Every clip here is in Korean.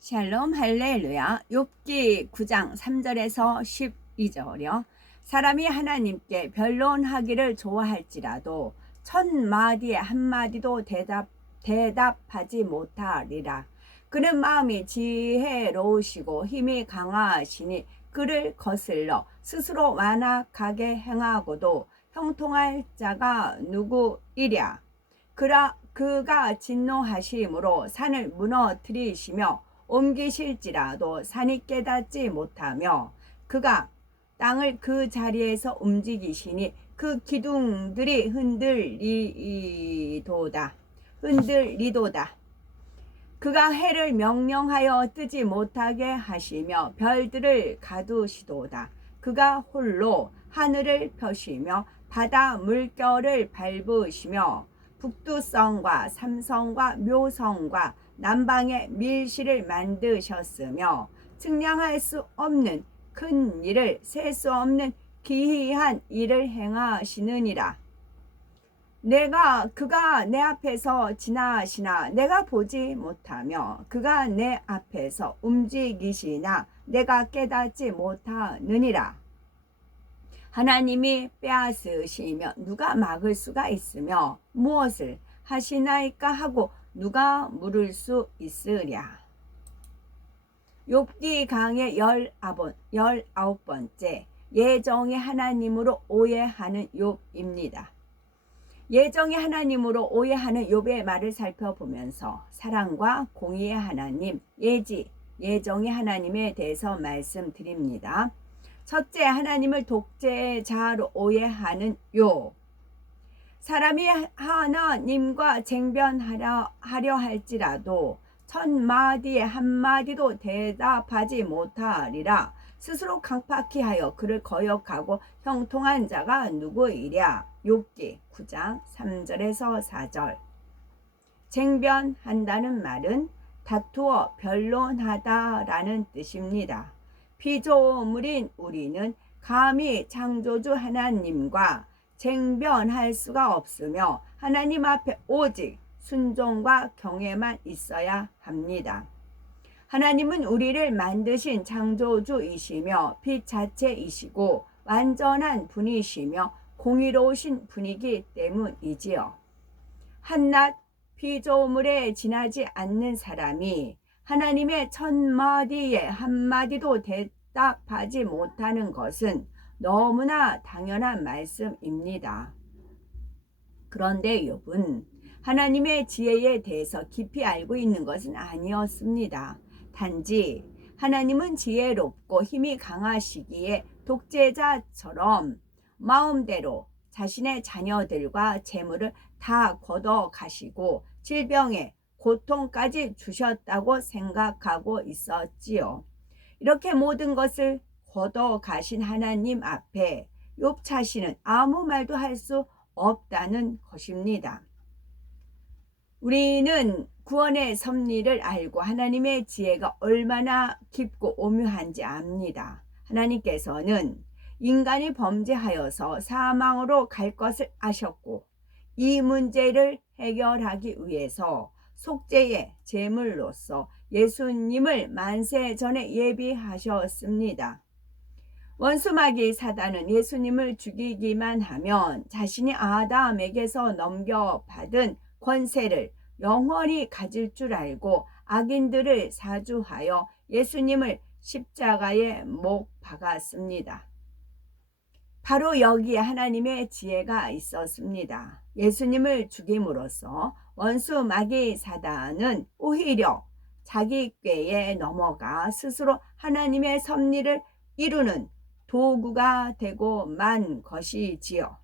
샬롬 할렐루야. 욥기 9장 3절에서 12절이요. 사람이 하나님께 변론하기를 좋아할지라도 천마디에 한마디도 대답하지 못하리라. 그는 마음이 지혜로우시고 힘이 강하시니 그를 거슬러 스스로 완악하게 행하고도 형통할 자가 누구이랴. 그가 진노하심으로 산을 무너뜨리시며 옮기실지라도 산이 깨닫지 못하며 그가 땅을 그 자리에서 움직이시니 그 기둥들이 흔들리도다. 그가 해를 명령하여 뜨지 못하게 하시며 별들을 가두시도다. 그가 홀로 하늘을 펴시며 바다 물결을 밟으시며 북두성과 삼성과 묘성과 남방의 밀실을 만드셨으며 측량할 수 없는 큰 일을 셀 수 없는 기이한 일을 행하시느니라. 그가 내 앞에서 지나시나 내가 보지 못하며 그가 내 앞에서 움직이시나 내가 깨닫지 못하느니라. 하나님이 빼앗으시며 누가 막을 수가 있으며 무엇을 하시나이까 하고 누가 물을 수 있으랴. 욥기 강의 19번째 예정의 하나님으로 오해하는 욥입니다. 예정의 하나님으로 오해하는 욥의 말을 살펴보면서 사랑과 공의의 하나님, 예정의 하나님에 대해서 말씀드립니다. 첫째, 하나님을 독재자로 오해하는 욥. 사람이 하나님과 쟁변하려 할지라도 천마디에 한마디도 대답하지 못하리라. 스스로 강팍히 하여 그를 거역하고 형통한 자가 누구이랴. 욥기 9장 3절에서 4절. 쟁변한다는 말은 다투어 변론하다라는 뜻입니다. 피조물인 우리는 감히 창조주 하나님과 쟁변할 수가 없으며 하나님 앞에 오직 순종과 경외만 있어야 합니다. 하나님은 우리를 만드신 창조주이시며 빛 자체이시고 완전한 분이시며 공의로우신 분이기 때문이지요. 한낱 피조물에 지나지 않는 사람이 하나님의 천마디에 한마디도 대답하지 못하는 것은 너무나 당연한 말씀입니다. 그런데 욥은 하나님의 지혜에 대해서 깊이 알고 있는 것은 아니었습니다. 단지 하나님은 지혜롭고 힘이 강하시기에 독재자처럼 마음대로 자신의 자녀들과 재물을 다 걷어 가시고 질병에 고통까지 주셨다고 생각하고 있었지요. 이렇게 모든 것을 걷어 가신 하나님 앞에 욥 자신은 아무 말도 할 수 없다는 것입니다. 우리는 구원의 섭리를 알고 하나님의 지혜가 얼마나 깊고 오묘한지 압니다. 하나님께서는 인간이 범죄하여서 사망으로 갈 것을 아셨고 이 문제를 해결하기 위해서 속죄의 제물로서 예수님을 만세 전에 예비하셨습니다. 원수마귀 사단은 예수님을 죽이기만 하면 자신이 아담에게서 넘겨받은 권세를 영원히 가질 줄 알고 악인들을 사주하여 예수님을 십자가에 못 박았습니다. 바로 여기에 하나님의 지혜가 있었습니다. 예수님을 죽임으로써 원수 마귀 사단은 오히려 자기 꾀에 넘어가 스스로 하나님의 섭리를 이루는 도구가 되고 만 것이지요.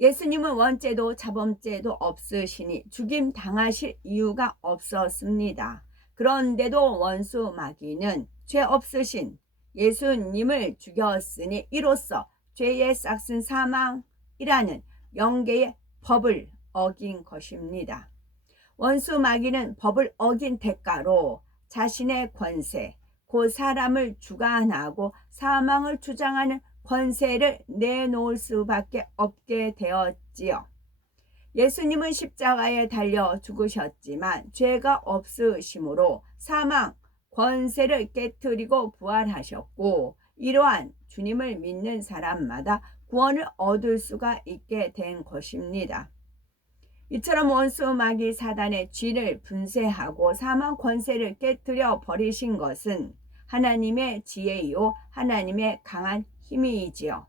예수님은 원죄도 자범죄도 없으시니 죽임 당하실 이유가 없었습니다. 그런데도 원수 마귀는 죄 없으신 예수님을 죽였으니 이로써 죄의 싹슨 사망이라는 영계의 법을 어긴 것입니다. 원수 마귀는 법을 어긴 대가로 자신의 권세, 그 사람을 주관하고 사망을 주장하는 권세를 내놓을 수밖에 없게 되었지요. 예수님은 십자가에 달려 죽으셨지만 죄가 없으심으로 사망, 권세를 깨뜨리고 부활하셨고 이러한 주님을 믿는 사람마다 구원을 얻을 수가 있게 된 것입니다. 이처럼 원수 마귀 사단의 쥐를 분쇄하고 사망 권세를 깨뜨려 버리신 것은 하나님의 지혜요 하나님의 강한 힘이지요.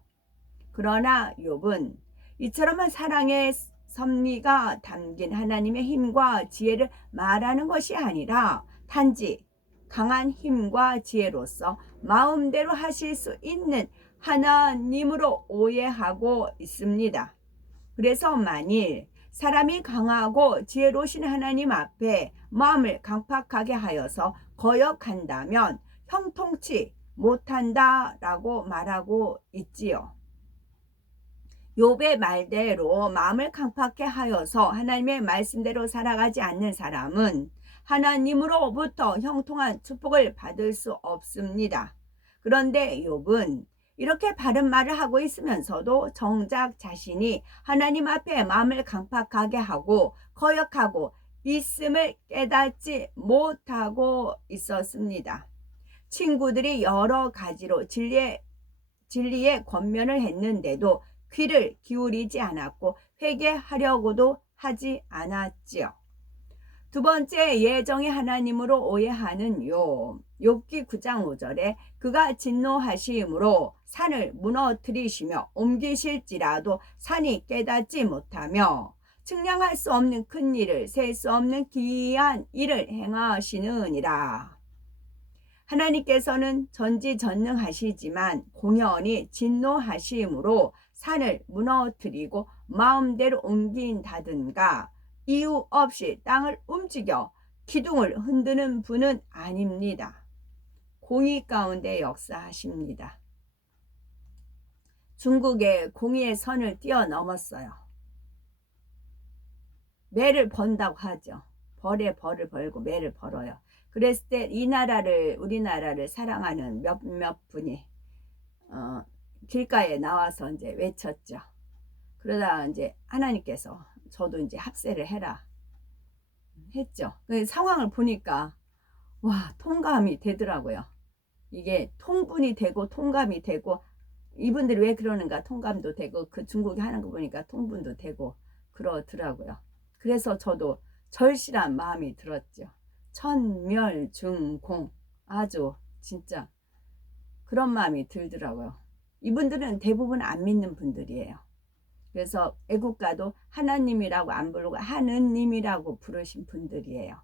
그러나 욥은 이처럼 사랑의 섭리가 담긴 하나님의 힘과 지혜를 말하는 것이 아니라 단지 강한 힘과 지혜로서 마음대로 하실 수 있는 하나님으로 오해하고 있습니다. 그래서 만일 사람이 강하고 지혜로우신 하나님 앞에 마음을 강팍하게 하여서 거역한다면 형통치 못한다라고 말하고 있지요. 욥의 말대로 마음을 강팍해 하여서 하나님의 말씀대로 살아가지 않는 사람은 하나님으로부터 형통한 축복을 받을 수 없습니다. 그런데 욥은 이렇게 바른 말을 하고 있으면서도 정작 자신이 하나님 앞에 마음을 강팍하게 하고 거역하고 있음을 깨닫지 못하고 있었습니다. 친구들이 여러 가지로 진리의 권면을 했는데도 귀를 기울이지 않았고 회개하려고도 하지 않았지요. 두 번째, 예정의 하나님으로 오해하는 욥기 9장 5절에 그가 진노하심으로 산을 무너뜨리시며 옮기실지라도 산이 깨닫지 못하며 측량할 수 없는 큰 일을 셀 수 없는 기이한 일을 행하시느니라. 하나님께서는 전지전능하시지만 공연히 진노하심으로 산을 무너뜨리고 마음대로 옮긴다든가 이유 없이 땅을 움직여 기둥을 흔드는 분은 아닙니다. 공의 가운데 역사하십니다. 중국의 공의의 선을 뛰어넘었어요. 매를 번다고 하죠. 벌에 벌을 벌고 매를 벌어요. 그랬을 때 이 나라를 우리나라를 사랑하는 몇몇 분이 길가에 나와서 이제 외쳤죠. 그러다 이제 하나님께서 저도 이제 합세를 해라 했죠. 그 상황을 보니까 와 통감이 되더라고요. 이게 통분이 되고 통감이 되고 이분들이 왜 그러는가 통감도 되고 그 중국이 하는 거 보니까 통분도 되고 그러더라고요. 그래서 저도 절실한 마음이 들었죠. 천멸중공 아주 진짜 그런 마음이 들더라고요. 이분들은 대부분 안 믿는 분들이에요. 그래서 애국가도 하나님이라고 안 부르고 하느님이라고 부르신 분들이에요.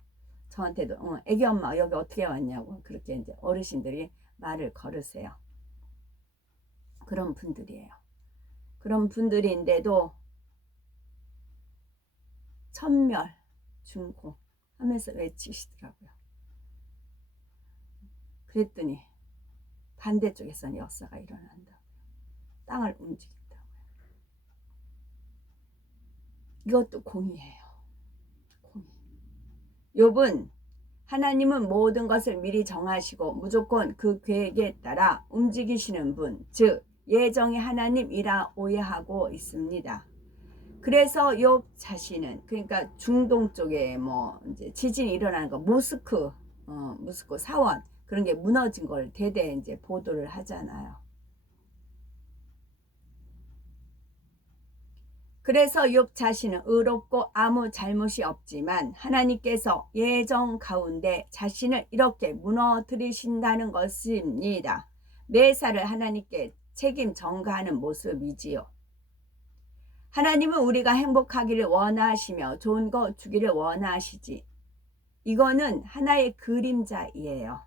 저한테도 애기 엄마 여기 어떻게 왔냐고 그렇게 이제 어르신들이 말을 걸으세요. 그런 분들이에요. 그런 분들인데도 천멸 중공 하면서 외치시더라고요. 그랬더니 반대쪽에서는 역사가 일어난다고요. 땅을 움직인다고요. 이것도 공의예요. 공의. 욥은 하나님은 모든 것을 미리 정하시고 무조건 그 계획에 따라 움직이시는 분, 즉 예정의 하나님이라 오해하고 있습니다. 그래서 욥 자신은 그러니까 중동 쪽에 뭐 이제 지진이 일어나는 거 모스크 사원 그런 게 무너진 걸 대대 이제 보도를 하잖아요. 그래서 욥 자신은 의롭고 아무 잘못이 없지만 하나님께서 예정 가운데 자신을 이렇게 무너뜨리신다는 것입니다. 매사를 하나님께 책임 전가하는 모습이지요. 하나님은 우리가 행복하기를 원하시며 좋은 거 주기를 원하시지. 이거는 하나의 그림자이에요.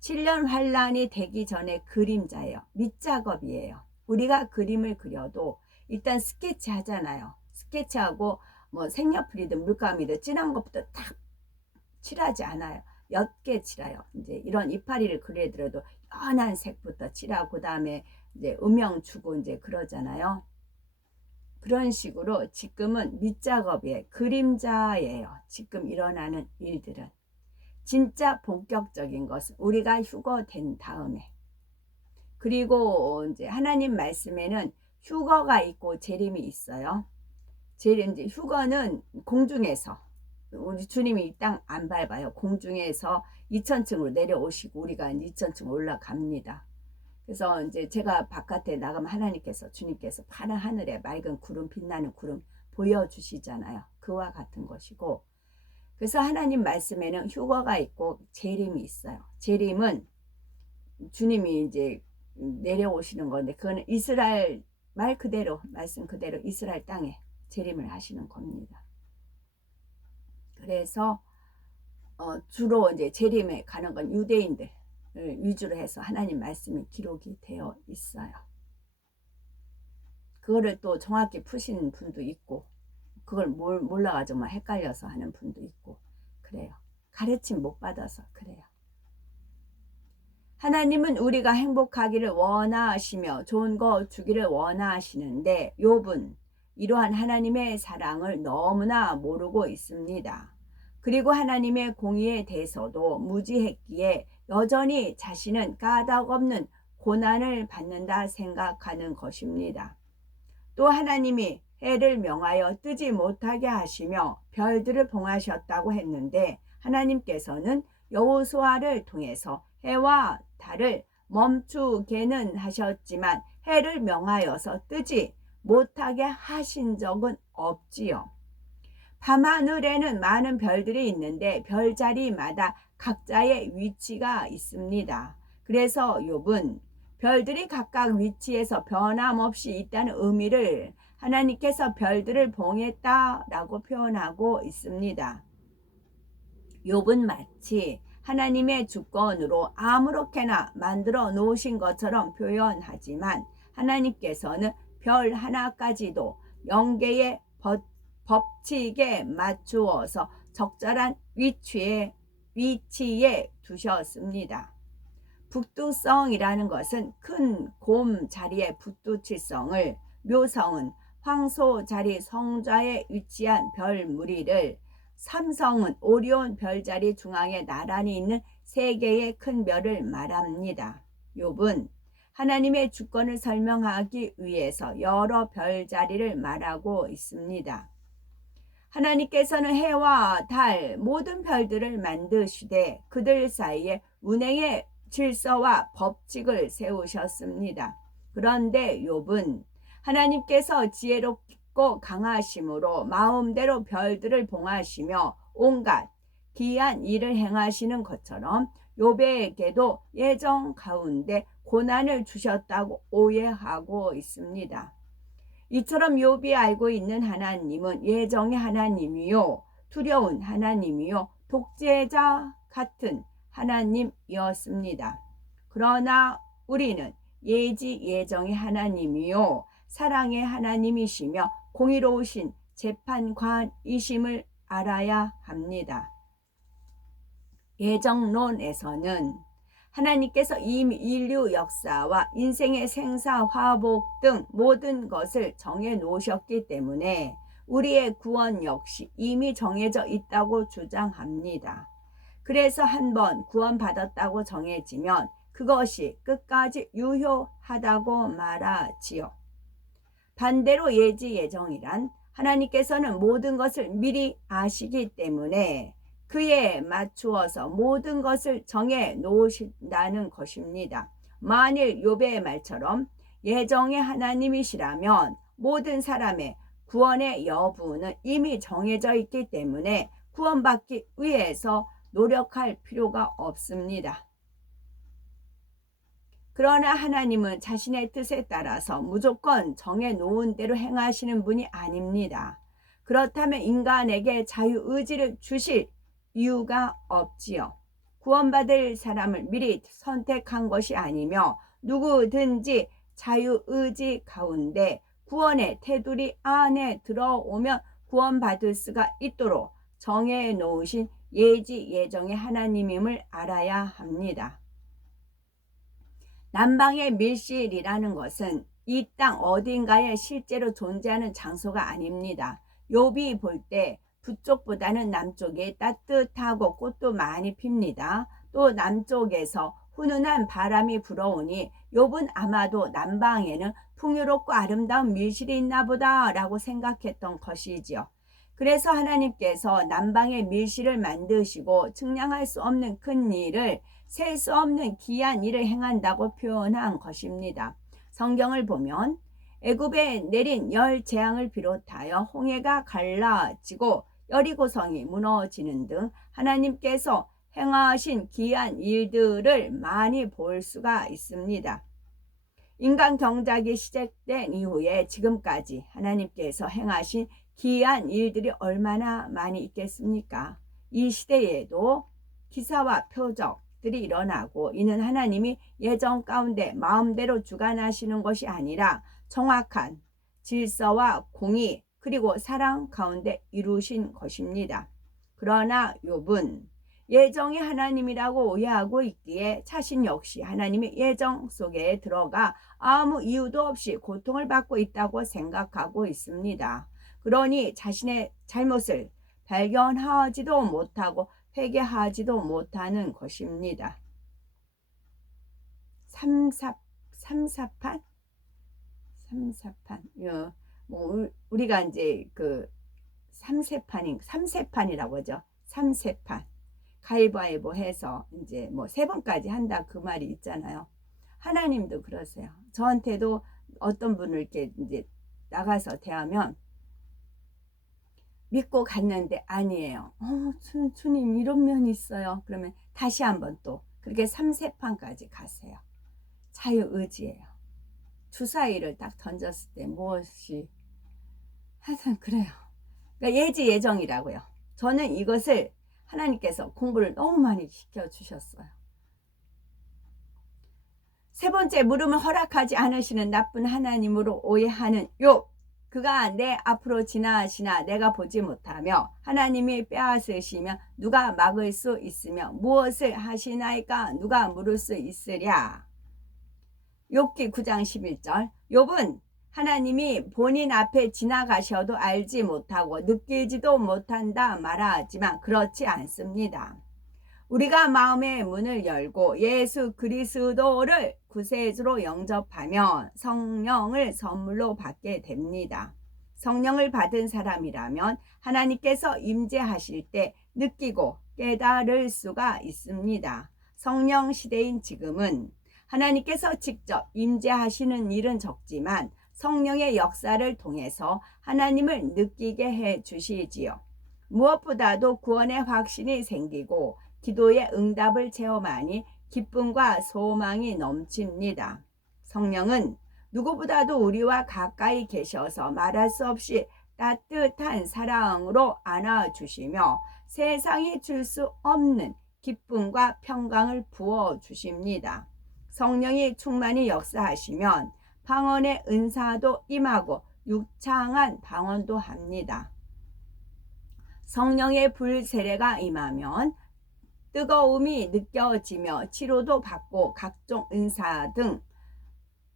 7년 환란이 되기 전에 그림자예요. 밑작업이에요. 우리가 그림을 그려도 일단 스케치 하잖아요. 스케치하고 뭐 색연필이든 물감이든 진한 것부터 딱 칠하지 않아요. 옅게 칠해요. 이제 이런 이파리를 그리더라도 연한 색부터 칠하고 그다음에 이제 음영 주고 이제 그러잖아요. 그런 식으로 지금은 밑작업이에요. 그림자예요. 지금 일어나는 일들은. 진짜 본격적인 것은 우리가 휴거된 다음에. 그리고 이제 하나님 말씀에는 휴거가 있고 재림이 있어요. 재림, 이제 휴거는 공중에서, 우리 주님이 이 땅 안 밟아요. 공중에서 2000층으로 내려오시고 우리가 2000층 올라갑니다. 그래서 이제 제가 바깥에 나가면 하나님께서, 주님께서 파란 하늘에 맑은 구름, 빛나는 구름 보여주시잖아요. 그와 같은 것이고, 그래서 하나님 말씀에는 휴거가 있고 재림이 있어요. 재림은 주님이 이제 내려오시는 건데, 그거는 이스라엘 말 그대로, 말씀 그대로 이스라엘 땅에 재림을 하시는 겁니다. 그래서 주로 이제 재림에 가는 건 유대인들 위주로 해서 하나님 말씀이 기록이 되어 있어요. 그거를 또 정확히 푸신 분도 있고, 그걸 몰라가지고 막 헷갈려서 하는 분도 있고 그래요. 가르침 못 받아서 그래요. 하나님은 우리가 행복하기를 원하시며 좋은 거 주기를 원하시는데 욥은 이러한 하나님의 사랑을 너무나 모르고 있습니다. 그리고 하나님의 공의에 대해서도 무지했기에 여전히 자신은 까닭없는 고난을 받는다 생각하는 것입니다. 또 하나님이 해를 명하여 뜨지 못하게 하시며 별들을 봉하셨다고 했는데, 하나님께서는 여호수아를 통해서 해와 달을 멈추게는 하셨지만 해를 명하여서 뜨지 못하게 하신 적은 없지요. 밤하늘에는 많은 별들이 있는데 별자리마다 각자의 위치가 있습니다. 그래서 욥은 별들이 각각 위치에서 변함없이 있다는 의미를 하나님께서 별들을 봉했다라고 표현하고 있습니다. 욥은 마치 하나님의 주권으로 아무렇게나 만들어 놓으신 것처럼 표현하지만, 하나님께서는 별 하나까지도 영계의 법칙에 맞추어서 적절한 위치에 두셨습니다. 북두성이라는 것은 큰 곰 자리의 북두칠성을, 묘성은 황소 자리 성좌에 위치한 별 무리를, 삼성은 오리온 별자리 중앙에 나란히 있는 세 개의 큰 별을 말합니다. 욥은 하나님의 주권을 설명하기 위해서 여러 별자리를 말하고 있습니다. 하나님께서는 해와 달 모든 별들을 만드시되 그들 사이에 운행의 질서와 법칙을 세우셨습니다. 그런데 욥은 하나님께서 지혜롭고 강하심으로 마음대로 별들을 봉하시며 온갖 기이한 일을 행하시는 것처럼 욥에게도 예정 가운데 고난을 주셨다고 오해하고 있습니다. 이처럼 욥이 알고 있는 하나님은 예정의 하나님이요, 두려운 하나님이요, 독재자 같은 하나님이었습니다. 그러나 우리는 예정의 하나님이요, 사랑의 하나님이시며 공의로우신 재판관이심을 알아야 합니다. 예정론에서는 하나님께서 이미 인류 역사와 인생의 생사, 화복 등 모든 것을 정해 놓으셨기 때문에 우리의 구원 역시 이미 정해져 있다고 주장합니다. 그래서 한번 구원받았다고 정해지면 그것이 끝까지 유효하다고 말하지요. 반대로 예정이란 하나님께서는 모든 것을 미리 아시기 때문에 그에 맞추어서 모든 것을 정해 놓으신다는 것입니다. 만일 욥의 말처럼 예정의 하나님이시라면 모든 사람의 구원의 여부는 이미 정해져 있기 때문에 구원받기 위해서 노력할 필요가 없습니다. 그러나 하나님은 자신의 뜻에 따라서 무조건 정해 놓은 대로 행하시는 분이 아닙니다. 그렇다면 인간에게 자유의지를 주실 이유가 없지요. 구원받을 사람을 미리 선택한 것이 아니며 누구든지 자유의지 가운데 구원의 테두리 안에 들어오면 구원받을 수가 있도록 정해 놓으신 예정의 하나님임을 알아야 합니다. 남방의 밀실이라는 것은 이 땅 어딘가에 실제로 존재하는 장소가 아닙니다. 욥이 볼 때 북쪽보다는 남쪽이 따뜻하고 꽃도 많이 핍니다. 또 남쪽에서 훈훈한 바람이 불어오니 욥은 아마도 남방에는 풍요롭고 아름다운 밀실이 있나 보다 라고 생각했던 것이지요. 그래서 하나님께서 남방에 밀실을 만드시고 측량할 수 없는 큰 일을, 셀 수 없는 귀한 일을 행한다고 표현한 것입니다. 성경을 보면 애굽에 내린 열 재앙을 비롯하여 홍해가 갈라지고 여리고성이 무너지는 등 하나님께서 행하신 귀한 일들을 많이 볼 수가 있습니다. 인간 경작이 시작된 이후에 지금까지 하나님께서 행하신 귀한 일들이 얼마나 많이 있겠습니까? 이 시대에도 기사와 표적들이 일어나고, 이는 하나님이 예정 가운데 마음대로 주관하시는 것이 아니라 정확한 질서와 공의 그리고 사랑 가운데 이루신 것입니다. 그러나 욥은 예정이 하나님이라고 오해하고 있기에 자신 역시 하나님의 예정 속에 들어가 아무 이유도 없이 고통을 받고 있다고 생각하고 있습니다. 그러니 자신의 잘못을 발견하지도 못하고 회개하지도 못하는 것입니다. 삼사판? 우리가 이제 그 삼세판이라고 하죠. 삼세판. 가위바위보 해서 이제 뭐 3번까지 한다 그 말이 있잖아요. 하나님도 그러세요. 저한테도 어떤 분을 이렇게 이제 나가서 대하면 믿고 갔는데 아니에요. 주님 이런 면이 있어요. 그러면 다시 한번 또 그렇게 3세판까지 가세요. 자유의지예요. 주사위를 딱 던졌을 때 무엇이 하여튼 그래요. 그러니까 예지예정이라고요. 저는 이것을 하나님께서 공부를 너무 많이 시켜주셨어요. 3번째, 물음을 허락하지 않으시는 나쁜 하나님으로 오해하는 욥. 그가 내 앞으로 지나시나 내가 보지 못하며 하나님이 빼앗으시며 누가 막을 수 있으며 무엇을 하시나이까 누가 물을 수 있으랴. 욥기 9장 11절. 욥은 하나님이 본인 앞에 지나가셔도 알지 못하고 느끼지도 못한다 말하지만 그렇지 않습니다. 우리가 마음의 문을 열고 예수 그리스도를 구세주로 영접하면 성령을 선물로 받게 됩니다. 성령을 받은 사람이라면 하나님께서 임재하실 때 느끼고 깨달을 수가 있습니다. 성령 시대인 지금은 하나님께서 직접 임재하시는 일은 적지만 성령의 역사를 통해서 하나님을 느끼게 해 주시지요. 무엇보다도 구원의 확신이 생기고 기도의 응답을 체험하니 기쁨과 소망이 넘칩니다. 성령은 누구보다도 우리와 가까이 계셔서 말할 수 없이 따뜻한 사랑으로 안아주시며 세상이 줄 수 없는 기쁨과 평강을 부어주십니다. 성령이 충만히 역사하시면 방언의 은사도 임하고 유창한 방언도 합니다. 성령의 불세례가 임하면 뜨거움이 느껴지며 치료도 받고 각종 은사 등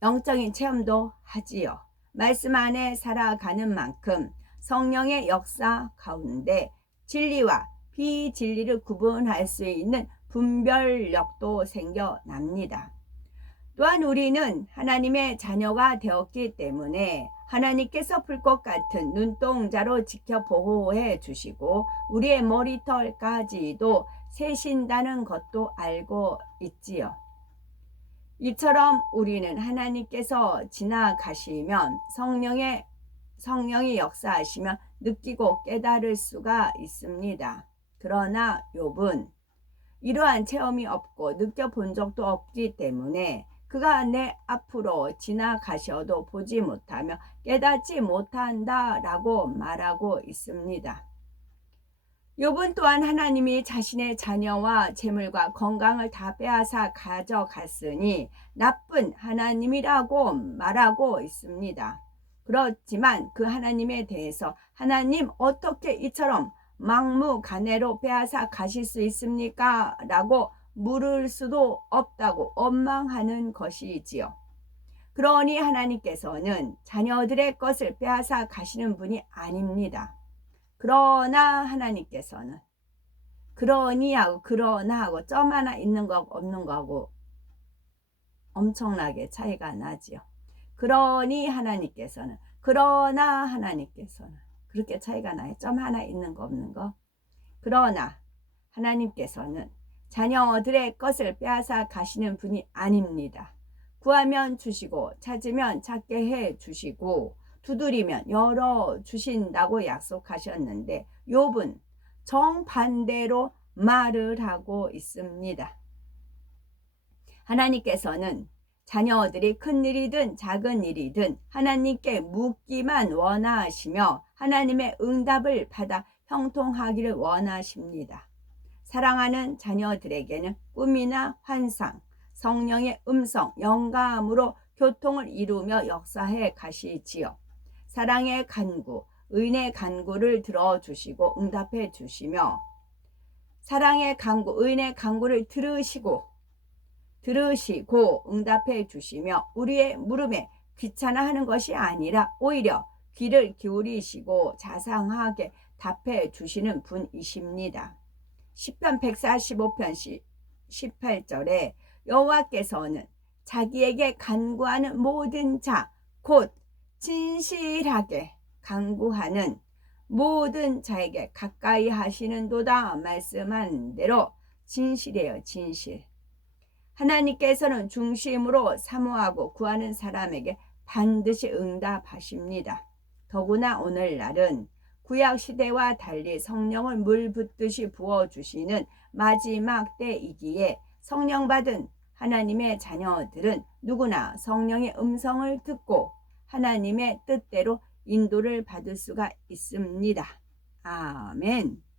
영적인 체험도 하지요. 말씀 안에 살아가는 만큼 성령의 역사 가운데 진리와 비진리를 구분할 수 있는 분별력도 생겨납니다. 또한 우리는 하나님의 자녀가 되었기 때문에 하나님께서 불꽃 같은 눈동자로 지켜 보호해 주시고 우리의 머리털까지도 세신다는 것도 알고 있지요. 이처럼 우리는 하나님께서 지나가시면 성령이 역사하시면 느끼고 깨달을 수가 있습니다. 그러나 욥은 이러한 체험이 없고 느껴본 적도 없기 때문에 그가 내 앞으로 지나가셔도 보지 못하며 깨닫지 못한다라고 말하고 있습니다. 욥은 또한 하나님이 자신의 자녀와 재물과 건강을 다 빼앗아 가져갔으니 나쁜 하나님이라고 말하고 있습니다. 그렇지만 그 하나님에 대해서 하나님 어떻게 이처럼 막무가내로 빼앗아 가실 수 있습니까? 라고 물을 수도 없다고 원망하는 것이지요. 그러니 하나님께서는 자녀들의 것을 빼앗아 가시는 분이 아닙니다. 그러나 하나님께서는 그러니 하고 그러나 하고 점 하나 있는 거하고 없는 거하고 엄청나게 차이가 나지요. 그러니 하나님께서는, 그러나 하나님께서는, 그렇게 차이가 나요. 점 하나 있는 거 없는 거. 그러나 하나님께서는 자녀들의 것을 빼앗아 가시는 분이 아닙니다. 구하면 주시고 찾으면 찾게 해 주시고 두드리면 열어 주신다고 약속하셨는데 욥은 정반대로 말을 하고 있습니다. 하나님께서는 자녀들이 큰 일이든 작은 일이든 하나님께 묻기만 원하시며 하나님의 응답을 받아 형통하기를 원하십니다. 사랑하는 자녀들에게는 꿈이나 환상, 성령의 음성, 영감으로 교통을 이루며 역사해 가시지요. 사랑의 간구, 의인의 간구를 들어주시고 응답해 주시며 사랑의 간구, 의인의 간구를 들으시고 응답해 주시며 우리의 물음에 귀찮아하는 것이 아니라 오히려 귀를 기울이시고 자상하게 답해 주시는 분이십니다. 시편 145편 18절에 여호와께서는 자기에게 간구하는 모든 자, 곧 진실하게 간구하는 모든 자에게 가까이 하시는도다 말씀한 대로 진실이에요. 진실. 하나님께서는 중심으로 사모하고 구하는 사람에게 반드시 응답하십니다. 더구나 오늘날은 구약시대와 달리 성령을 물 붓듯이 부어주시는 마지막 때이기에 성령 받은 하나님의 자녀들은 누구나 성령의 음성을 듣고 하나님의 뜻대로 인도를 받을 수가 있습니다. 아멘.